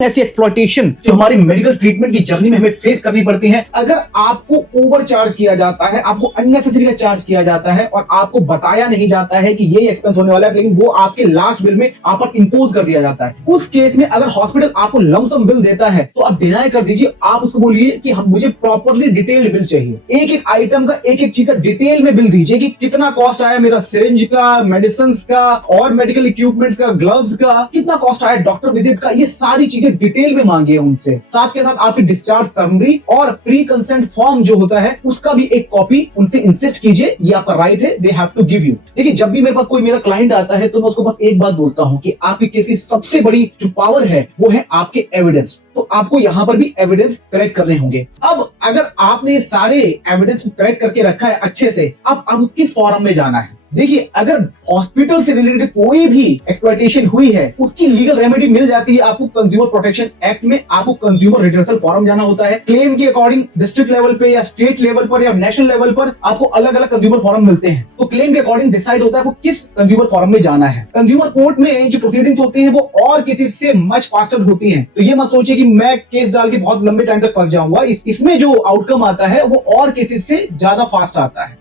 ऐसी एक्सप्लॉयटेशन जो हमारी मेडिकल ट्रीटमेंट की जर्नी में हमें फेस करनी पड़ती है। अगर आपको ओवर चार्ज किया जाता है, आपको अननेसेसरी चार्ज किया जाता है और आपको बताया नहीं जाता है कि ये एक्सपेंस होने वाला है, लेकिन वो आपके लास्ट बिल में आप पर इंपोज कर दिया जाता है। उस केस में अगर हॉस्पिटल आपको लमसम बिल देता है तो आप डिनाई कर दीजिए। आप उसको बोलिए कि हम मुझे प्रॉपरली डिटेल्ड बिल चाहिए। एक एक आइटम का, एक एक चीज का डिटेल में बिल दीजिए कि कितना कॉस्ट आया मेरा सिरिंज का, मेडिसिन का और मेडिकल इक्विपमेंट्स का, ग्लव्स का, कितना कॉस्ट आया डॉक्टर विजिट का, ये सारी चीजें डिटेल में मांगिए उनसे। साथ के साथ आपकी डिस्चार्ज समरी और प्री कंसेंट फॉर्म जो होता है उसका भी एक कॉपी उनसे इंसिस्ट कीजिए। ये आपका राइट है, they have to give you. देखिए, जब भी मेरे पास कोई मेरा क्लाइंट आता है तो मैं उसको बस एक बात बोलता हूं कि आपके केस की सबसे बड़ी जो पावर है वो है आपके एविडेंस। तो आपको यहां पर भी एविडेंस कलेक्ट करने होंगे। अब अगर आपने सारे एविडेंस कलेक्ट करके रखा है अच्छे से, अब आपको किस फॉरम में जाना है? देखिए, अगर हॉस्पिटल से रिलेटेड कोई भी एक्सप्लॉयटेशन हुई है उसकी लीगल रेमेडी मिल जाती है आपको कंज्यूमर प्रोटेक्शन एक्ट में। आपको कंज्यूमर रिड्रेसल फॉरम जाना होता है। क्लेम के अकॉर्डिंग डिस्ट्रिक्ट लेवल पे या स्टेट लेवल पर या नेशनल लेवल पर आपको अलग अलग कंज्यूमर फॉरम मिलते हैं। तो क्लेम के अकॉर्डिंग डिसाइड होता है आपको किस कंज्यूमर फॉरम में जाना है। कंज्यूमर कोर्ट में जो प्रोसीडिंग्स होती हैं वो और किसी से मच फास्टर होती हैं। तो ये मत सोचिए कि मैं केस डाल के बहुत लंबे टाइम तक फंस जाऊंगा। इसमें जो आउटकम आता है वो और किसी से ज्यादा फास्ट आता है।